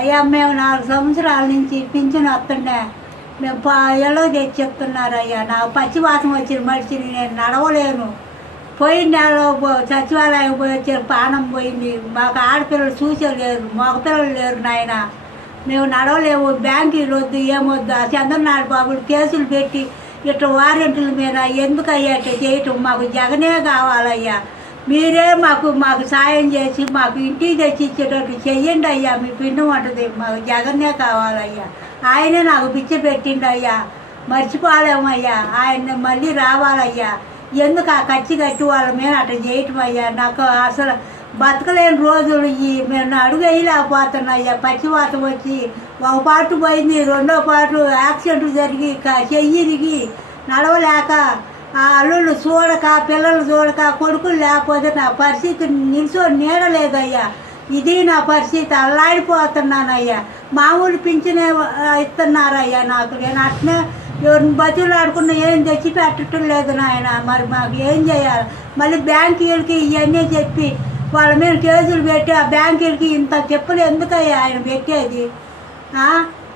అయ్యా మేము నాలుగు సంవత్సరాల నుంచి పింఛను వస్తుండే మేము ఎలా తెచ్చి చెప్తున్నారు అయ్యా నాకు పచ్చివాసం వచ్చిన మనిషిని నేను నడవలేను పోయిన నెలలో సచివాలయం పోయి వచ్చారు పానం పోయింది మాకు ఆడపిల్లలు చూసేలేరు మగపిల్లలు లేరు నాయన మేము నడవలేము బ్యాంకులు వద్దు ఏమొద్దు ఆ చంద్రనాథ్ బాబులు కేసులు పెట్టి ఇట్లా వారెంట్ల మీద ఎందుకు అయ్యాక చేయటం మాకు జగనే కావాలయ్యా మీరే మాకు మాకు సాయం చేసి మాకు ఇంటికి తెచ్చి ఇచ్చేటట్టు చెయ్యండి అయ్యా మీ పిండి ఉంటుంది మాకు జగన్నే కావాలయ్యా ఆయనే నాకు పిచ్చి పెట్టిండు అయ్యా మర్చిపోలేమయ్యా ఆయన మళ్ళీ రావాలయ్యా ఎందుకు ఆ ఖర్చు కట్టి వాళ్ళ మీద అట్లా చేయటం అయ్యా నాకు అసలు బతకలేని రోజులు ఈ మేము అడుగు వేయలేకపోతున్నాయ్యా పచ్చివాతం వచ్చి ఒక పాటు పోయింది రెండో పాటు యాక్సిడెంట్ జరిగి చెయ్యిరిగి నడవలేక ఆ అల్లుళ్ళు చూడక పిల్లలు చూడక కొడుకులు లేకపోతే నా పరిస్థితి నిలిచో నీడలేదయ్యా ఇది నా పరిస్థితి అల్లాడిపోతున్నానయ్యా మామూలు పింఛనే ఇస్తున్నారయ్యా నాకు నేను అట్నే ఎవరిని బతులు ఆడుకున్న ఏం తెచ్చి పెట్టడం లేదు నాయన మరి మాకు ఏం చేయాలి మళ్ళీ బ్యాంకీలకి ఇవన్నీ చెప్పి వాళ్ళ మీద కేసులు పెట్టి ఆ బ్యాంకీలకి ఇంత చెప్పులు ఎందుకయ్యా ఆయన పెట్టేది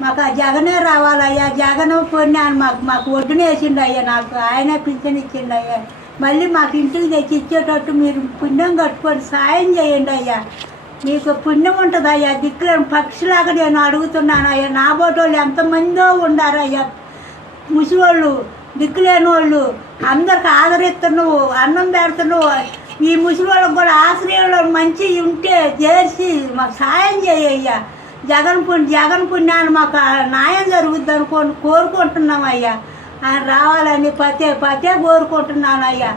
మాకు ఆ జగనే రావాలయ్యా జగన్ పొంది మాకు మాకు ఒడ్డున వేసిండు అయ్యా నాకు ఆయనే పింఛన్ ఇచ్చిండు అయ్యా మళ్ళీ మాకు ఇంటికి తెచ్చి ఇచ్చేటట్టు మీరు పుణ్యం కట్టుకొని సాయం చేయండి అయ్యా మీకు పుణ్యం ఉంటుంది అయ్యా దిక్కులను పక్షిలాగా నేను అడుగుతున్నాను అయ్యా నా బోటోళ్ళు ఎంతమందో ఉండారయ్యా ముసివాళ్ళు దిక్కులేని వాళ్ళు అందరికి ఆదరిస్తున్నావు అన్నం పెడుతున్నావు ఈ ముసలి వాళ్ళకి కూడా ఆశ్రయంలో మంచి ఉంటే చేసి మాకు సాయం చేయ్యా జగన్ పుణ్య జగన్ పుణ్యాన్ని మాకు న్యాయం జరుగుద్ది అనుకోని కోరుకుంటున్నాం అయ్యా ఆయన రావాలని పతే పతే కోరుకుంటున్నాను అయ్యా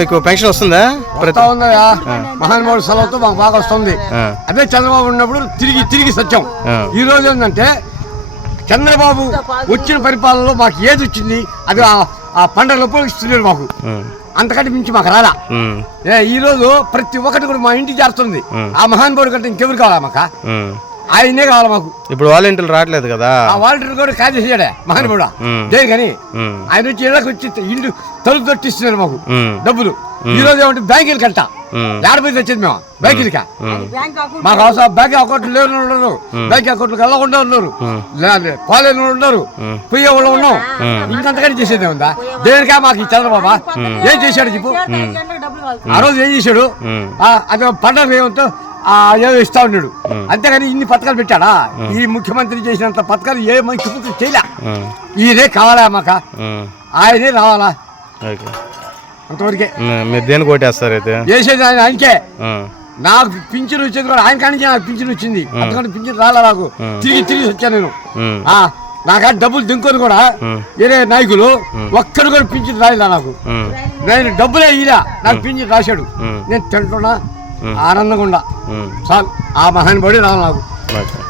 మీకు పెన్షన్ వస్తుందా ఉందా మహానుభావుడు సెలవుతో మాకు బాగా వస్తుంది అదే చంద్రబాబు ఉన్నప్పుడు తిరిగి తిరిగి సత్యం ఈ రోజు ఏంటంటే చంద్రబాబు వచ్చిన పరిపాలనలో మాకు ఏది వచ్చింది అది ఆ పంటలు ఉపయోగిస్తున్నారు మాకు అంతకంటే మించి మాకు రాదా ఈ రోజు ప్రతి ఒక్కటి కూడా మా ఇంటికి చేస్తుంది ఆ మహాన్ బోర్డు కంటే ఇంకెవరు కావాలా మాకు ఆయనే కావాలి మాకు ఇప్పుడు వాలంటీర్లు రావట్లేదు కదా ఆ వాలంటీర్ కూడా మహాన్ చేసాడే మహానుభావుడు దేనికని ఆయన వచ్చి ఇళ్ళకి వచ్చి ఇల్లు తలుపు తొట్టిస్తున్నారు మాకు డబ్బులు ఈ రోజు ఏమంటే కట్టా పోయి తెచ్చింది మేము బైకులకి మాకు అవసరం బ్యాంక్ అకౌంట్ లేని ఉన్నారు బ్యాంక్ అకౌంట్ వెళ్ళకుండా ఉన్నారు పోలేని ఉన్నారు పొయ్యే వాళ్ళు ఉన్నాం ఇంకంతకంటే చేసేది ఉందా దేనికా మాకు ఇచ్చారు బాబా ఏం చేశాడు చెప్పు ఆ రోజు ఏం చేశాడు అది పండగ ఏమంతా ఏదో ఇస్తా ఉన్నాడు అంతేగాని ఇన్ని పథకాలు పెట్టాడా ఈ ముఖ్యమంత్రి చేసినంత పథకాలు ఏ ముఖ్యమంత్రి చేయలే ఈయనే కావాలా మాక ఆయనే రావాలా అంతవరకే మీరు దేనికి ఓటేస్తారు అయితే చేసేది ఆయన ఆయనకే నాకు పింఛన్ వచ్చేది కూడా ఆయన కానీ నాకు పింఛన్ వచ్చింది అందుకని పింఛన్ రాలే నాకు తిరిగి తిరిగి వచ్చాను నేను నాకు డబ్బులు దింకొని కూడా వేరే నాయకులు ఒక్కడు కూడా పింఛన్ రాలేదా నాకు నేను డబ్బులే ఇలా నాకు పింఛన్ రాశాడు నేను తింటున్నా ఆనందంగా ఉండా చాలు ఆ మహానుభావుడు రాను నాకు